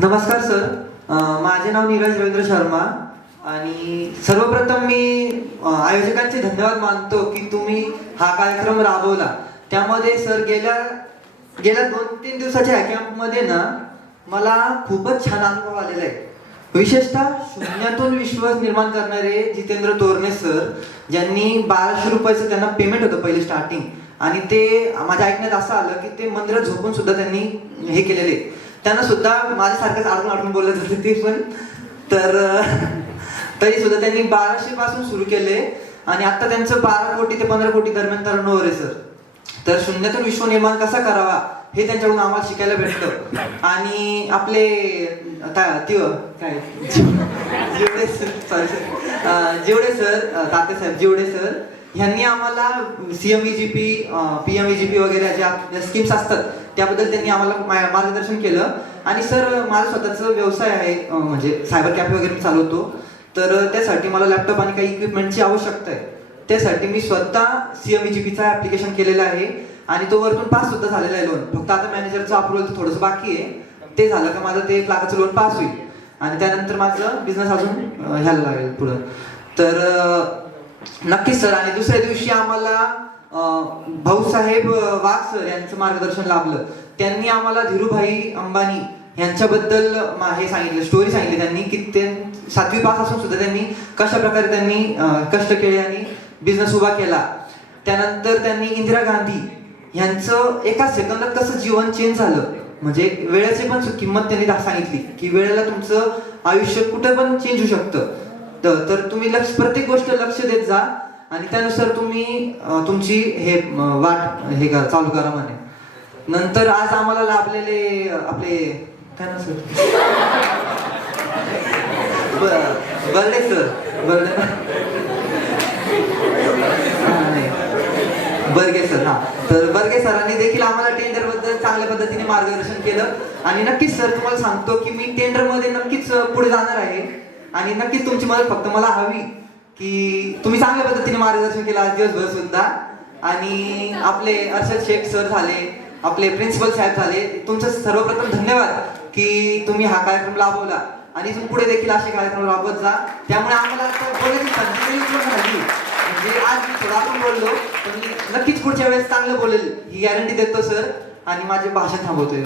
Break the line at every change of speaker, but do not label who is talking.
नमस्कार सर. माझे नाव नीरज रवींद्र शर्मा आणि सर्वप्रथम मी आयोजकांचे धन्यवाद मानतो की तुम्ही हा कार्यक्रम राबवला. त्यामध्ये सर गेल्या गेल्या दोन तीन दिवसाच्या ह्या कॅम्पमध्ये ना मला खूपच छान अनुभव आलेला आहे. विशेषतः शून्यातून विश्वास निर्माण करणारे जितेंद्र तोरणे सर ज्यांनी बाराशे रुपयाचं त्यांना पेमेंट होतं पहिले स्टार्टिंग आणि ते माझ्या ऐकण्यात असं आलं की ते मंदिरात झोपून सुद्धा त्यांनी हे केलेले. त्यांना सुद्धा माझ्यासारखंच आडून आडून बोलत होते ते पण. तर तरी सुद्धा त्यांनी बाराशे पासून सुरू केले. आणि आता त्यांचं बारा कोटी ते पंधरा कोटी दरम्यान टर्नओव्हर आहे सर. तर शून्यातून विश्व निर्माण कसा करावा हे त्यांच्याकडून आम्हाला शिकायला भेटतं. आणि आपले काय? जेवढे सर सॉरी. सर जेवढे सर जेवढे सर. ह्यांनी आम्हाला सीएमईजीपी पीएमईजीपी वगैरे ज्या स्कीम्स असतात त्याबद्दल त्यांनी आम्हाला मा- मार्गदर्शन केलं. आणि सर माझा स्वतःचा व्यवसाय आहे म्हणजे सायबर कॅफे वगैरे मी चालवतो. तर त्यासाठी मला लॅपटॉप आणि काही इक्विपमेंटची आवश्यकता आहे. त्यासाठी मी स्वतः सीएमईजीपीचा ऍप्लिकेशन केलेला आहे. आणि तो वरतून पास सुद्धा झालेला आहे लोन फक्त आता मॅनेजरचं अप्रुव्हल थोडंसं बाकी आहे. ते झालं का माझं ते एक लाखाचं लोन पास होईल. आणि त्यानंतर माझं बिझनेस अजून ह्याला लागेल पुढं. तर नक्कीच सर. आणि दुसऱ्या दिवशी आम्हाला भाऊसाहेब अं, वाघ सर यांचं मार्गदर्शन लाभलं. त्यांनी आम्हाला धीरूभाई अंबानी यांच्याबद्दल हे सांगितलं स्टोरी सांगितली त्यांनी की ते सातवी पास असून सुद्धा त्यांनी कशा प्रकारे त्यांनी कष्ट केले आणि बिझनेस उभा केला. त्यानंतर त्यांनी इंदिरा गांधी यांचं एका सेकंदात कसं जीवन चेंज झालं? म्हणजे वेळेची पण किंमत त्यांनी सांगितली की वेळेला तुमचं आयुष्य कुठं पण चेंज होऊ शकतं. तर तर तुम्ही लक्ष प्रत्येक गोष्ट लक्ष देत जा आणि त्यानुसार तुम्ही तुमची हे वाट हे का चालू करा म्हणे. नंतर आज आम्हाला लाभलेले आपले काय नाव सर? ब- बर्डे सर. हा, बर्गे सर हा. तर बर्गे सरांनी देखील आम्हाला टेंडरबद्दल चांगल्या पद्धतीने मार्गदर्शन केलं. आणि नक्कीच सर तुम्हाला सांगतो की मी टेंडरमध्ये नक्कीच पुढे जाणार आहे. आणि नक्कीच तुमची मदत फक्त मला हवी की तुम्ही चांगल्या पद्धतीने मार्गदर्शन केलं आज दिवसभर सुद्धा. आणि आपले अर्षद शेख सर झाले आपले प्रिन्सिपल साहेब झाले तुमचं सर्वप्रथम धन्यवाद की तुम्ही हा कार्यक्रम राबवला. आणि इथून पुढे देखील असे कार्यक्रम राबवत जा. त्यामुळे आम्हाला झाली. म्हणजे आज मी थोडा आपण बोललो पण मी नक्कीच पुढच्या वेळेस चांगलं बोलेल ही गॅरंटी देतो सर आणि माझे भाषण थांबवतोय